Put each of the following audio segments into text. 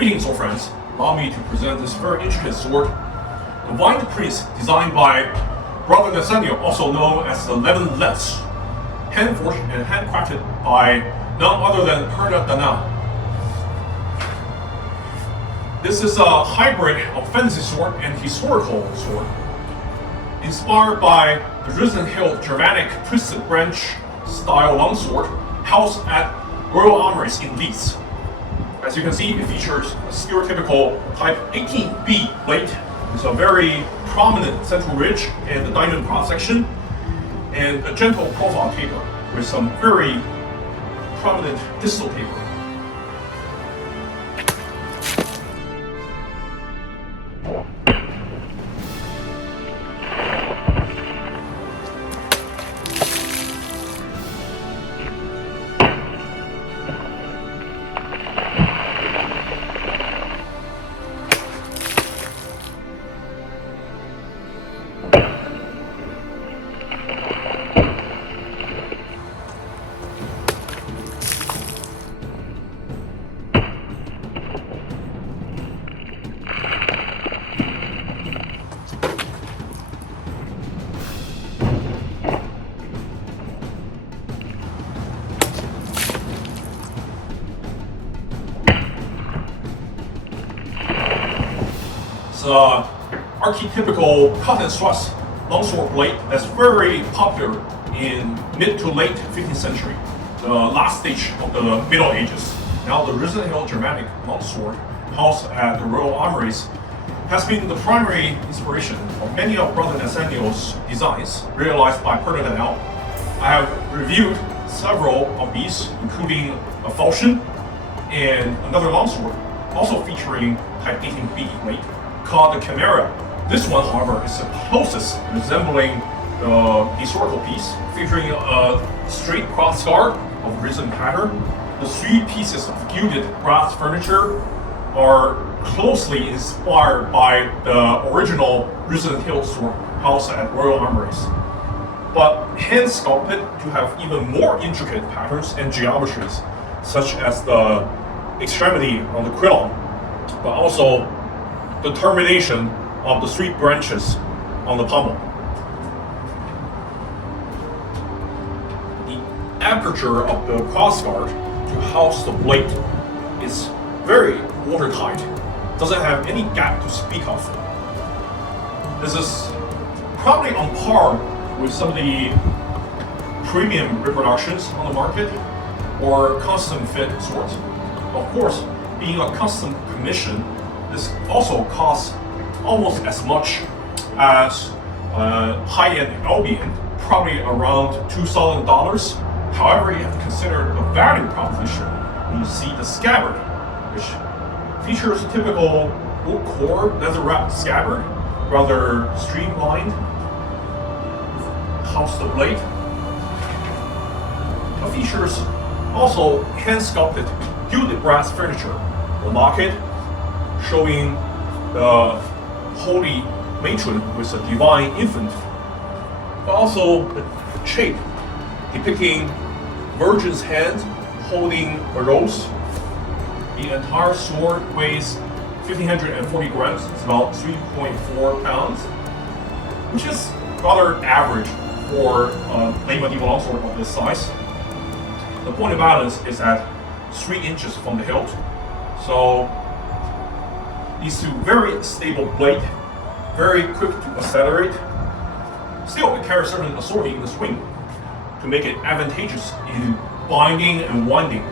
Greetings, old friends. Allow me to present this very intricate sword. The Wine Prince, designed by Brother Nathaniel, also known as the Levin Lance, hand-forged and handcrafted by none other than Purna Darnal. This is a hybrid of fantasy sword and historical sword, inspired by the Writhen-Hilt Germanic twisted branch style longsword housed at Royal Armouries in Leeds. As you can see, it features a stereotypical Type 18B blade with a very prominent central ridge and a diamond cross-section, and a gentle profile taper with some very prominent distal taper. It's an archetypical cut and thrust longsword blade that's very popular in mid to late 15th century, the last stage of the Middle Ages. Now the Writhen-Hilt Germanic longsword, housed at the Royal Armouries, has been the primary inspiration of many of Brother Nathaniel's designs realized by Purna Darnal. I have reviewed several of these, including a falchion and another longsword, also featuring Type 18B blade, called the Chimera. This one, however, is the closest resembling the historical piece, featuring a straight cross guard of risen pattern. The 3 pieces of gilded brass furniture are closely inspired by the original Writhen-Hilt sword housed at Royal Armouries, but hand-sculpted to have even more intricate patterns and geometries, such as the extremity on the quillon, but also the termination of the 3 branches on the pommel. The aperture of the crossguard to house the blade is very watertight, doesn't have any gap to speak of. This is probably on par with some of the premium reproductions on the market or custom fit swords. Of course, being a custom commission, this also costs almost as much as high-end Albion, probably around $2,000. However, you have to consider the value proposition when you see the scabbard, which features a typical wood core leather-wrapped scabbard, rather streamlined, house the blade. It features also hand-sculpted gilded brass furniture, the locket, showing the holy matron with a divine infant, but also the shape depicting Virgin's hand holding a rose. The entire sword weighs 1,540 grams, it's about 3.4 pounds, which is rather average for a late medieval longsword of this size. The point of balance is at 3 inches from the hilt, so these 2 very stable blade, very quick to accelerate. Still, it carries certain authority in the swing to make it advantageous in binding and winding,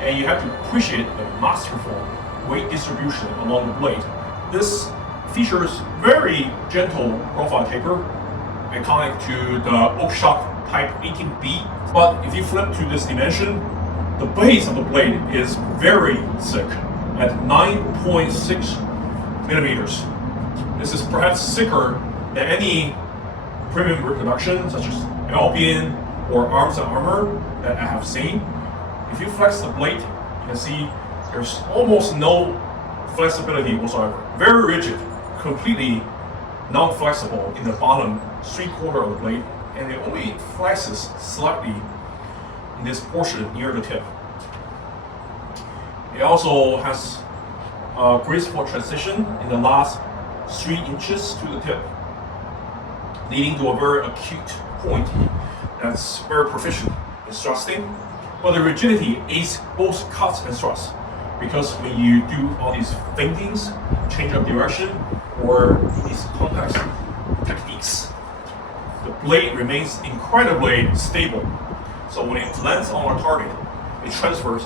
and you have to appreciate the masterful weight distribution along the blade. This features very gentle profile taper, iconic to the Oakeshott Type 18B, but if you flip to this dimension, the base of the blade is very thick at 9.6 millimeters. This is perhaps thicker than any premium reproduction such as Albion or Arms and Armor that I have seen. If you flex the blade, you can see there's almost no flexibility whatsoever. Very rigid, completely non-flexible in the bottom 3/4 of the blade, and it only flexes slightly in this portion near the tip. It also has graceful transition in the last 3 inches to the tip, leading to a very acute point that's very proficient in thrusting. But the rigidity aids both cuts and thrusts, because when you do all these feintings, change of direction, or these complex techniques, the blade remains incredibly stable. So when it lands on a target, it transfers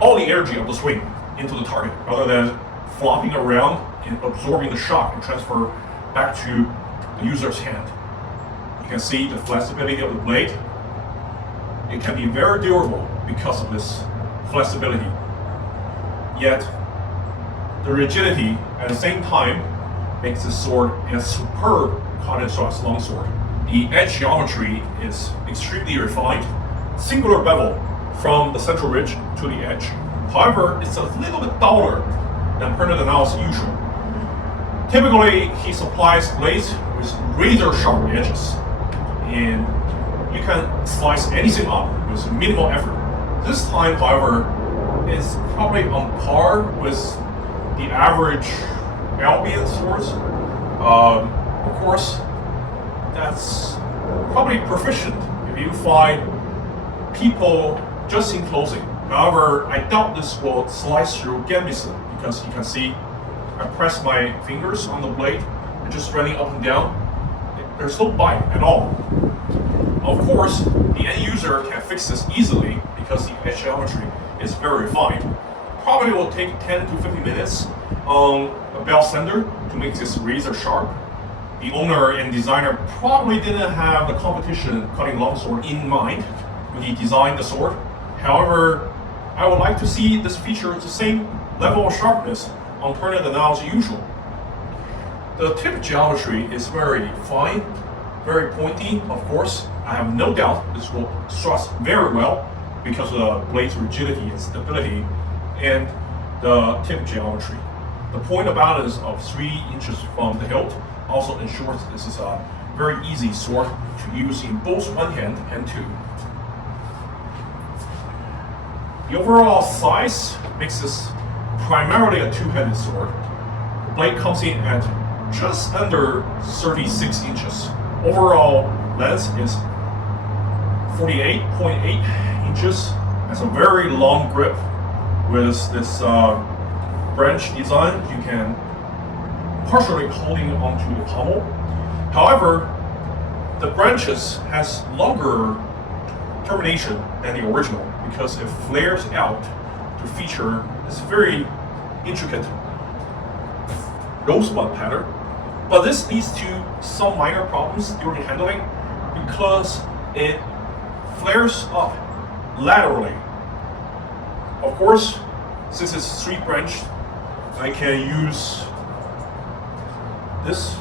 all the energy of the swing into the target, rather than flopping around and absorbing the shock and transfer back to the user's hand. You can see the flexibility of the blade. It can be very durable because of this flexibility. Yet, the rigidity at the same time makes this sword a superb cut and thrust longsword. The edge geometry is extremely refined, singular bevel from the central ridge to the edge. However, it's a little bit duller than Purna Darnal's usual. Typically, he supplies blades with razor sharp edges, and you can slice anything up with minimal effort. This time, however, is probably on par with the average Albion swords. Of course, that's probably proficient if you find people just in closing. However, I doubt this will slice through Gambison, because you can see I press my fingers on the blade and just running up and down. There's no bite at all. Of course, the end user can fix this easily because the edge geometry is very refined. Probably will take 10 to 15 minutes on a belt sander to make this razor sharp. The owner and designer probably didn't have the competition cutting longsword in mind when he designed the sword. However, I would like to see this feature the same level of sharpness on Purna Darnal's usual. The tip geometry is very fine, very pointy. Of course, I have no doubt this will thrust very well because of the blade's rigidity and stability, and the tip geometry. The point of balance of 3 inches from the hilt also ensures this is a very easy sword to use in both one hand and two. The overall size makes this primarily a two-handed sword. The blade comes in at just under 36 inches. Overall length is 48.8 inches. Has a very long grip with this branch design. You can partially holding onto the pommel. However, the branches has longer termination than the original because it flares out to feature this very intricate rosebud pattern. But this leads to some minor problems during handling because it flares up laterally. Of course, since it's 3-branched, I can use this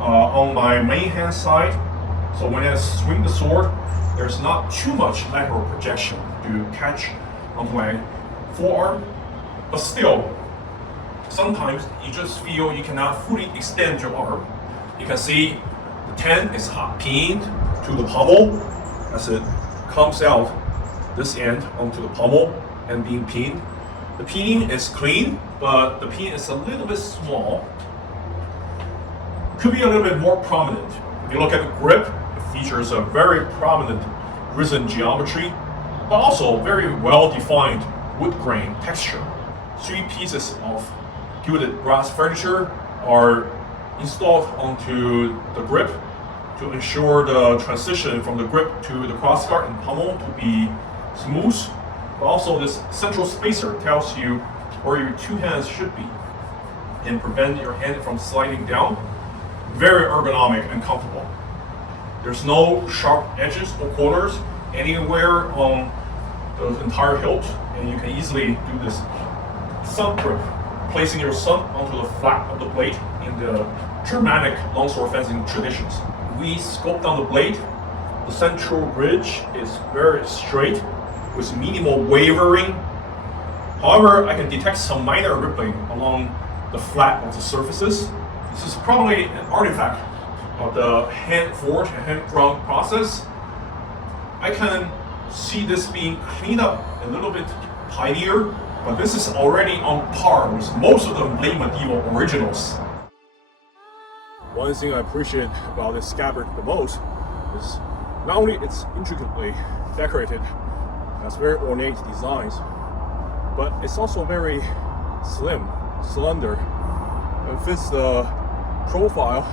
on my main hand side. So when I swing the sword, there's not too much lateral projection to catch onto my forearm. But still, sometimes you just feel you cannot fully extend your arm. You can see the tin is pinned to the pommel as it comes out this end onto the pommel and being pinned. The pinning is clean, but the pin is a little bit small. Could be a little bit more prominent. If you look at the grip, it features a very prominent risen geometry, but also very well-defined wood grain texture. 3 pieces of gilded brass furniture are installed onto the grip to ensure the transition from the grip to the crossguard and pommel to be smooth. But also this central spacer tells you where your 2 hands should be and prevent your hand from sliding down. Very ergonomic and comfortable. There's no sharp edges or corners anywhere on the entire hilt, and you can easily do this thumb grip, placing your thumb onto the flat of the blade in the Germanic longsword fencing traditions. We sculpt down the blade. The central ridge is very straight with minimal wavering. However, I can detect some minor rippling along the flat of the surfaces. This is probably an artifact of the hand forged and hand ground process. I can see this being cleaned up a little bit tidier but this is already on par with most of the late medieval originals. One thing I appreciate about this scabbard the most is not only it's intricately decorated, has very ornate designs, but it's also very slim, slender, and fits the profile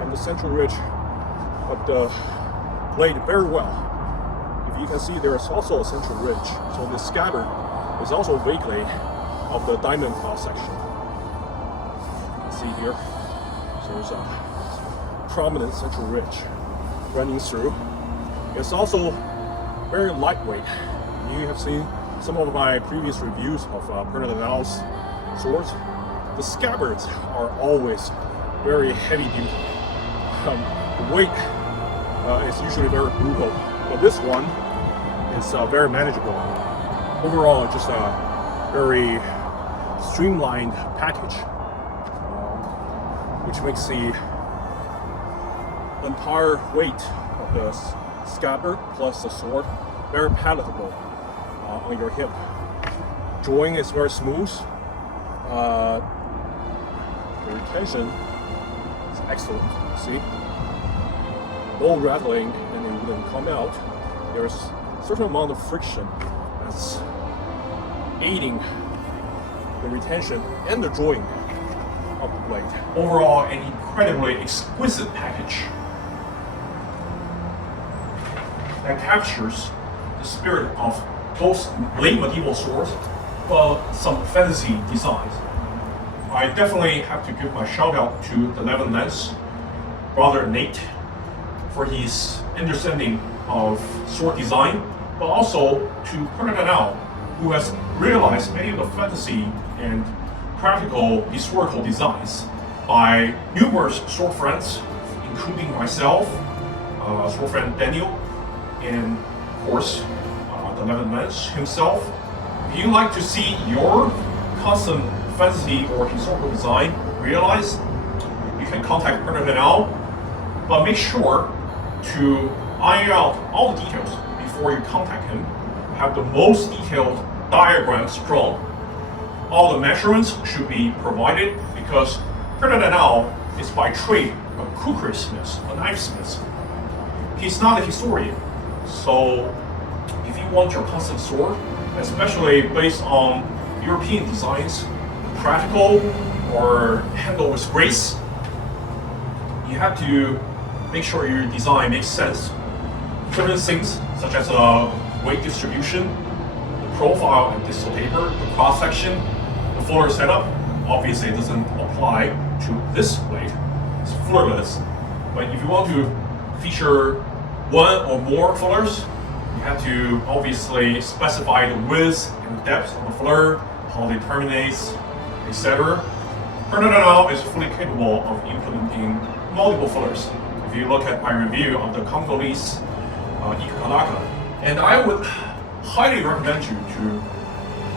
and the central ridge of the blade very well. If you can see, there is also a central ridge, so the scabbard is also vaguely of the diamond cross section. You can see here, so there's a prominent central ridge running through. It's also very lightweight. You have seen some of my previous reviews of Purna Darnal's swords. The scabbards are always very heavy duty. The weight is usually very brutal, but this one is very manageable. Overall, just a very streamlined package, which makes the entire weight of the scabbard plus the sword very palatable on your hip. Drawing is very smooth. The retention is excellent. See, no rattling, and it wouldn't come out. There's a certain amount of friction that's aiding the retention and the drawing of the blade. Overall, an incredibly exquisite package that captures the spirit of both late medieval swords, but some fantasy designs. I definitely have to give my shout out to the Levin Lance, brother Nate, for his understanding of sword design, but also to Purna Darnal, who has realized many of the fantasy and practical historical designs by numerous sword friends, including myself, sword friend Nathaniel, and of course the Levin Lance himself. If you like to see your custom fantasy or historical design realized, you can contact Purna Darnal, but make sure to iron out all the details before you contact him. Have the most detailed diagrams drawn. All the measurements should be provided, because Purna Darnal is by trade a cookery-smith, a knife-smith. He's not a historian, so if you want your custom sword, especially based on European designs, practical or handled with grace, you have to make sure your design makes sense. Certain things, such as weight distribution, the profile and distal taper, the cross section, the fuller setup, obviously it doesn't apply to this blade. It's fullerless. But if you want to feature one or more fullers, you have to obviously specify the width and depth of the fuller, how it terminates, etc. Purna Darnal is fully capable of implementing multiple fullers. If you look at my review of the Congolese Ikakanaka, and I would highly recommend you to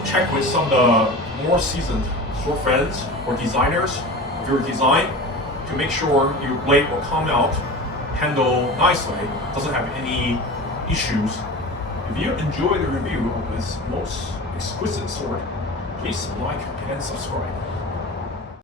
check with some of the more seasoned sword friends or designers of your design to make sure your blade will come out, handle nicely, doesn't have any issues. If you enjoy the review of this most exquisite sword, please like and subscribe.